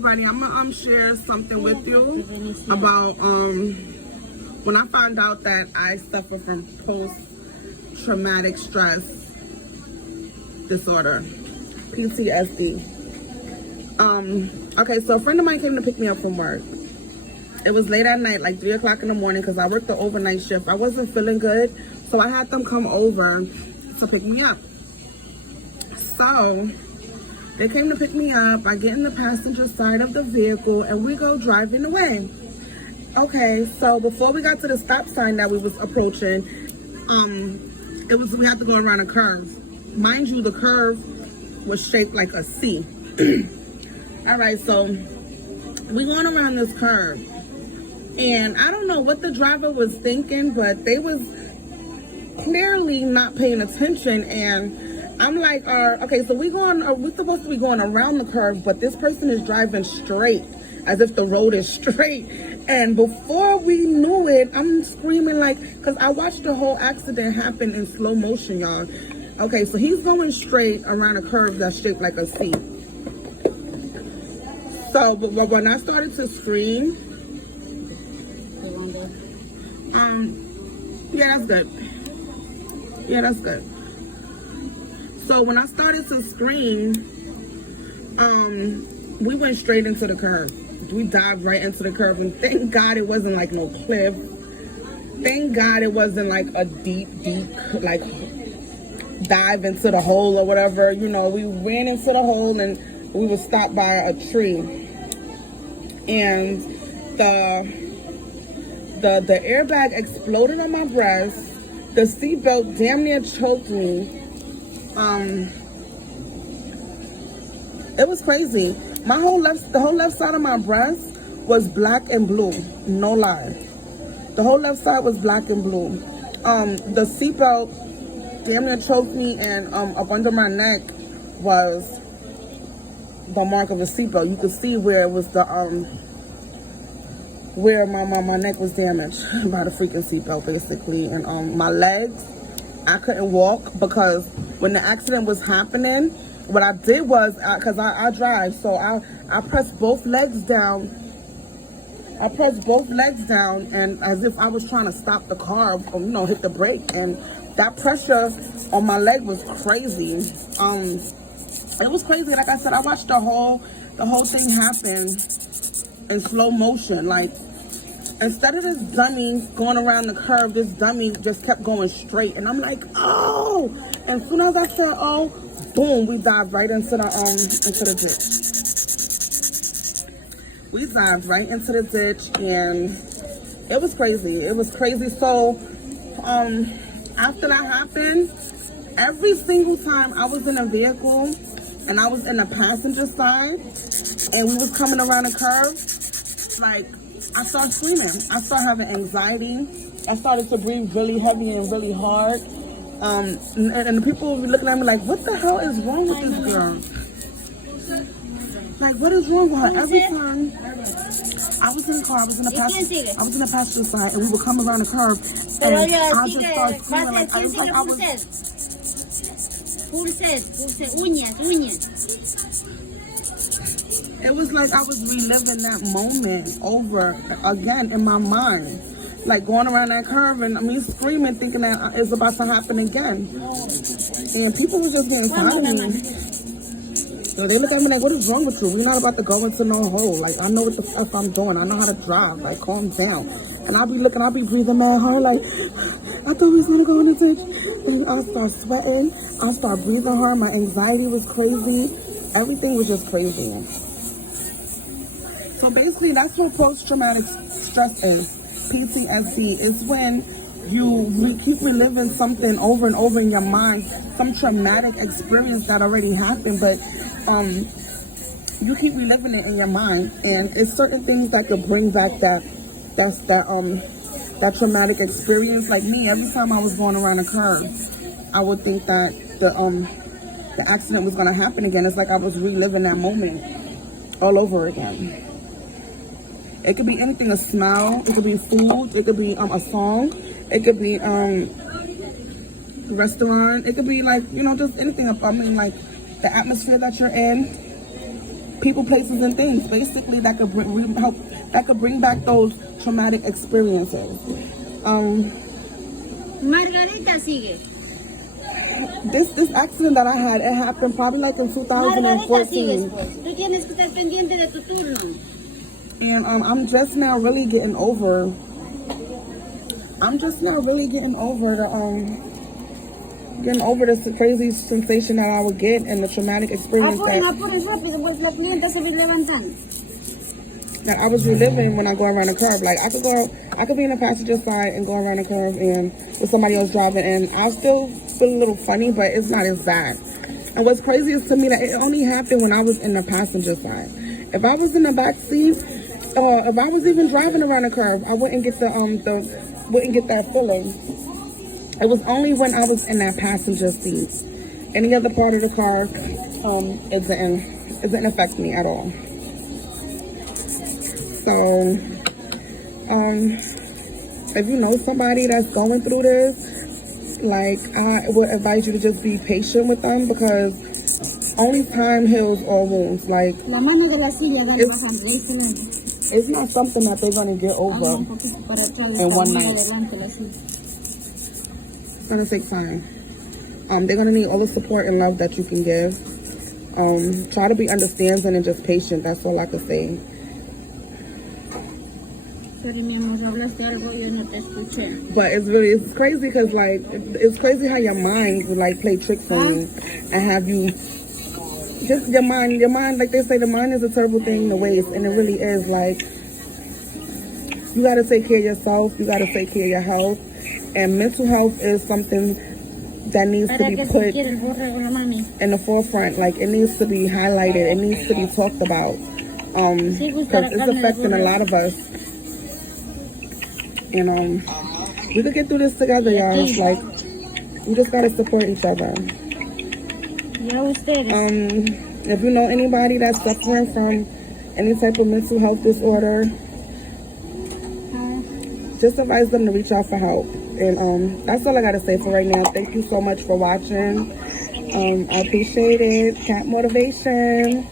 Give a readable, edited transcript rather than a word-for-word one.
everybody, I'm gonna share something with you about when I found out that I suffer from post-traumatic stress disorder, PTSD. Okay, so a friend of mine came to pick me up from work. It was late at night, like 3 o'clock in the morning, because I worked the overnight shift. I wasn't feeling good, so I had them come over to pick me up. So they came to pick me up. I get in the passenger side of the vehicle and we go driving away. Okay, so before we got to the stop sign that we was approaching, we had to go around a curve. Mind you, the curve was shaped like a C. All right, so we going around this curve, and I don't know what the driver was thinking, but they was clearly not paying attention. And I'm like, okay, so we're supposed to be going around the curve, but this person is driving straight, as if the road is straight. And before we knew it, I'm screaming because I watched the whole accident happen in slow motion, y'all. Okay, so he's going straight around a curve that's shaped like a C. So, but when I started to scream, yeah, that's good. Yeah, that's good. So when I started to scream, we went straight into the curve. We dived right into the curve, and thank God it wasn't like no cliff. Thank God it wasn't like a deep, like dive into the hole or whatever. You know, we ran into the hole and we were stopped by a tree. And the airbag exploded on my breast. The seatbelt damn near choked me. It was crazy. The whole left side of my breast was black and blue. No lie. The whole left side was black and blue. The seatbelt damn near choked me, and up under my neck was the mark of the seatbelt. You could see where it was where my neck was damaged by the freaking seatbelt, basically. And my legs, I couldn't walk, because when the accident was happening, what I did was, because I drive, so I pressed both legs down. And as if I was trying to stop the car, or, hit the brake. And that pressure on my leg was crazy. It was crazy. Like I said, I watched the whole thing happen in slow motion. Like, instead of this dummy going around the curve, this dummy just kept going straight. And I'm like, oh! And as soon as I said, oh, boom, we dived right into the ditch. We dived right into the ditch, and it was crazy. It was crazy. So, after that happened, every single time I was in a vehicle and I was in the passenger side and we was coming around a curve, like, I started screaming. I started having anxiety. I started to breathe really heavy and really hard. And the people would be looking at me like, what the hell is wrong with this girl? Like, what is wrong with her? Every time I was in the car, I was in the passenger side, and we would come around the curve, and I just started screaming like, it was like I was reliving that moment over again in my mind. Like, going around that curve and me screaming, thinking that it's about to happen again. And people were just getting tired of me. So they look at me like, what is wrong with you? We're not about to go into no hole. Like, I know what the fuck I'm doing. I know how to drive. Like, calm down. And I'll be breathing mad hard. Like, I thought we was going to go in the ditch. And I'll start sweating. I'll start breathing hard. My anxiety was crazy. Everything was just crazy. So basically, that's what post-traumatic stress is. PTSD is when you keep reliving something over and over in your mind, some traumatic experience that already happened, but you keep reliving it in your mind, and it's certain things that could bring back that traumatic experience. Like me, every time I was going around a curve, I would think that the accident was going to happen again. It's like I was reliving that moment all over again. It could be anything, a smell, it could be food, it could be a song, it could be restaurant, it could be like, just anything. I mean, like the atmosphere that you're in, people, places, and things. Basically, that could bring back those traumatic experiences. Margarita sigue. This accident that I had, it happened probably like in 2014. Tú tienes que estar pendiente de tu turno. And I'm just now really getting over. The crazy sensation that I would get and the traumatic experience that I was reliving when I go around a curve. Like I could be in the passenger side and go around a curve and with somebody else driving, and I'll still feel a little funny, but it's not as bad. And what's crazy is to me that it only happened when I was in the passenger side. If I was in the back seat, or if I was even driving around a curve, I wouldn't get wouldn't get that feeling. It was only when I was in that passenger seat. Any other part of the car, it didn't affect me at all. So, if you know somebody that's going through this, like, I would advise you to just be patient with them, because only time heals all wounds. Like, it's not something that they're going to get over in one night. It's going to take time. They're going to need all the support and love that you can give. Try to be understanding and just patient. That's all I can say. Sorry, mi amor, hablaste algo y yo no te escuché. But it's crazy because, like, it's crazy how your mind would, like, play tricks on you and have you, just your mind, like they say, the mind is a terrible thing to waste, and it really is. Like, you got to take care of yourself, you got to take care of your health, and mental health is something that needs to be put in the forefront. Like, it needs to be highlighted, it needs to be talked about, because it's affecting a lot of us. And we could get through this together, y'all. It's like, we just gotta support each other. If you know anybody that's suffering from any type of mental health disorder, just advise them to reach out for help. And that's all I gotta say for right now. Thank you so much for watching. I appreciate it. Cat motivation.